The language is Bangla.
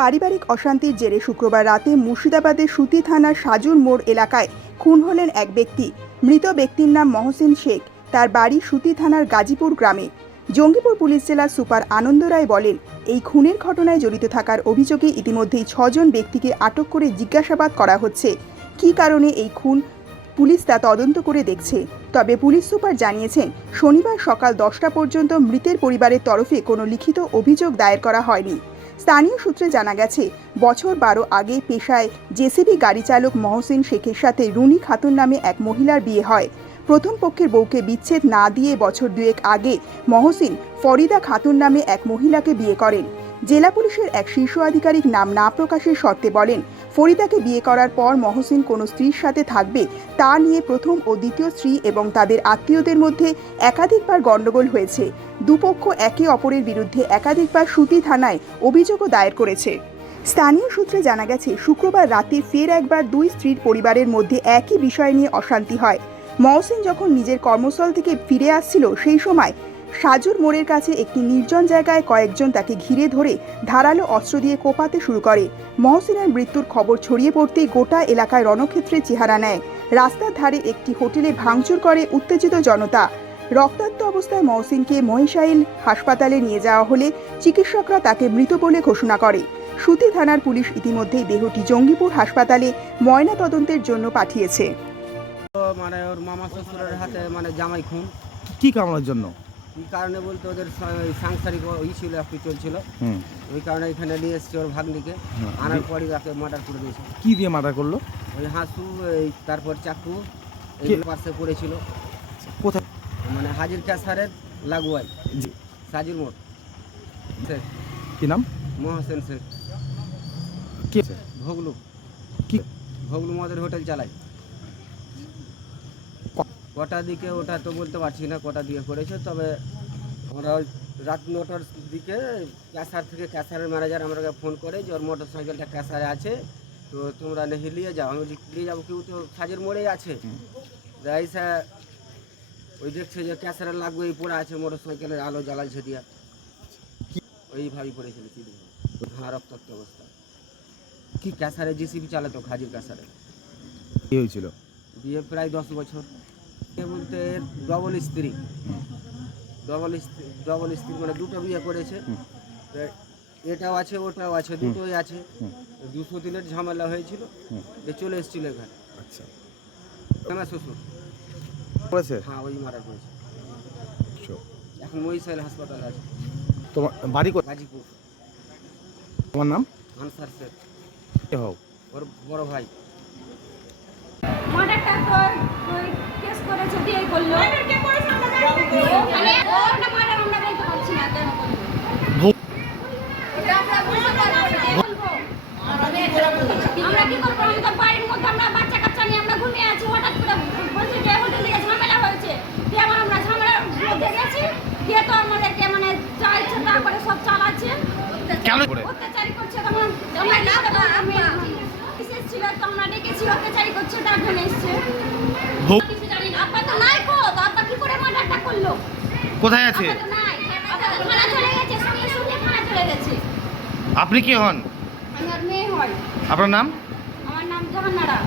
পারিবারিক অশান্তির জেরে শুক্রবার রাতে মুর্শিদাবাদের সুতি থানার সাজুর মোড় এলাকায় খুন হলেন এক ব্যক্তি। মৃত ব্যক্তির নাম মহসিন শেখ। তার বাড়ি সুতি থানার গাজীপুর গ্রামে। জঙ্গিপুর পুলিশ জেলার সুপার আনন্দ রায় বলেন, এই খুনের ঘটনায় জড়িত থাকার অভিযোগে ইতিমধ্যেই ছজন ব্যক্তিকে আটক করে জিজ্ঞাসাবাদ করা হচ্ছে। কী কারণে এই খুন? পুলিশ তা তদন্ত করে দেখছে। তবে পুলিশ সুপার জানিয়েছেন, শনিবার সকাল দশটা পর্যন্ত মৃতের পরিবারের তরফে কোনো লিখিত অভিযোগ দায়ের করা হয়নি। স্থানীয় সূত্রে জানা গেছে, বছর বারো আগে পেশায় জেসিবি গাড়ি চালক মহসিন শেখের সাথে রুনি খাতুন নামে এক মহিলার বিয়ে হয়। প্রথম পক্ষের বউকে বিচ্ছেদ না দিয়ে বছর দুয়েক আগে মহসিন ফরিদা খাতুন নামে এক মহিলাকে বিয়ে করেন। জেলা পুলিশের এক শীর্ষ আধিকারিক নাম না প্রকাশের শর্তে বলেন ফরিদাকে বিয়ে করার পর মহসিন কোনো স্ত্রীর সাথে থাকবে, তা নিয়ে প্রথম ও দ্বিতীয় স্ত্রী এবং তাদের আত্মীয়দের মধ্যে একাধিকবার গণ্ডগোল হয়েছে। দুপক্ষ একে অপরের বিরুদ্ধে একাধিকবার সুতি থানায় অভিযোগও দায়ের করেছে। স্থানীয় সূত্রে জানা গেছে, শুক্রবার রাতে ফের একবার দুই স্ত্রীর পরিবারের মধ্যে একই বিষয় নিয়ে অশান্তি হয়। মহসিন যখন নিজের কর্মস্থল থেকে ফিরে আসছিল, সেই সময় সাজুর মোড়ের কাছে একটি নির্জন জায়গায় কয়েকজন তাকে ঘিরে ধরে ধারালো অস্ত্র দিয়ে কোপাতে শুরু করে। মহসিনের মৃত্যুর খবর ছড়িয়ে পড়তেই গোটা এলাকায় রণক্ষেত্রের চেহারা নেয়। রাস্তার ধারে একটি হোটেলে ভাঙচুর করে উত্তেজিত জনতা। রক্তাক্ত অবস্থায় মহসিনকে মহিষাইল হাসপাতালে নিয়ে যাওয়া হলে চিকিৎসকরা তাকে মৃত বলে ঘোষণা করে। সুতি থানার পুলিশ ইতিমধ্যেই দেহটি জঙ্গিপুর হাসপাতালে ময়না তদন্তের জন্য পাঠিয়েছে। মানে ওর মামা শ্বশুরের হাতে মানে জামাই খুন। কি জন্য? কি কারণে বলতে ওদের সাংসারিক ই ছিল একটু চলছিল। ওই কারণে এখানে নিয়ে এসছে ওর ভাগ্নিকে। আনার পরই তাকে মার্ডার করে দিয়েছে। কি দিয়ে মার্ডার করল? ওই হাসু তারপর চাকু এই পাশে পড়েছিল। কোথায়? মানে হাজির ক্যাসারের লাগুয়াই সাজির মোড়। শেখ কি নাম? মহাসেন শেখ কে? ভগলু। কি? ভগলু মদের হোটেল চালায়। কটা দিকে ওটা তো বলতে পারছি না কটা দিকে করেছে তবে আমরা ওই রাত নটার দিকে ক্যাসার থেকে ক্যাসারের ম্যানেজার আমাকে ফোন করে যে ওর মোটর সাইকেলটা ক্যাসারে আছে তো তোমরা নেহে নিয়ে যাও। আমি নিয়ে যাব কেউ তো সাজের মোড়েই আছে। রাইসা ওই দেখছে যে ক্যাসারে লাগবে এই পড়ে আছে মোটর সাইকেলের আলো জ্বালাইছে দিয়া ওইভাবেই পড়েছিল চিড়ি হ্যাঁ রক্তাক্ত অবস্থা। কি ক্যাসারে জিসিবি চালাতো খাজির ক্যাসারে। কি হয়েছিল? বিয়ে প্রায় দশ বছর। এ বলতে এর ডবল স্ত্রী। ডবল স্ত্রী ডবল স্ত্রী মানে দুটো বিয়ে করেছে। এটাও আছে ওটাও আছে দুটোই আছে। দুশো দিনের ঝামেলা হয়েছিল। চলে এসেছিল এখানে। আচ্ছা। আমার শ্বশুর। করেছে? হ্যাঁ ওই মারা করেছে। আচ্ছা। এখন মহিষাইল হাসপাতালে আছে। তোমার বাড়ি গাজীপুর। তোমার নাম? আনসার শেখ কে হও। ওর বড় ভাই। কেস আমরা পারছি না কেন করল আমরা কি করব? আমি তো বাড়ির মধ্যে আমরা বাচ্চা কাচ্চা নিয়ে আমরা ঘুমিয়ে আছি হঠাৎ করে বলছি যে হোটেল থেকে ঝামেলা হয়েছে। দিয়ে আবার আমরা ঝামেলার মধ্যে গেছি দিয়ে তো আমাদেরকে মানে যা ইচ্ছে তা করে সব চালাচ্ছে। করে? অত্যাচারী করছে তখন আমরা কি করব? আমি বিশেষ ছিল তো আমরা ডেকেছি অত্যাচারী করছে তার জন্য এসছে। কিছু জানি না। আপা তো নাই কো আপা কি করে মার্ডারটা করল? কোথায় আছে? নাই। আপা তো থানা চলে গেছে সঙ্গে সঙ্গে থানা চলে গেছে। আপনি কে হন? আমি আর মেয়ে আপনার নাম? আমার নাম জাহানারা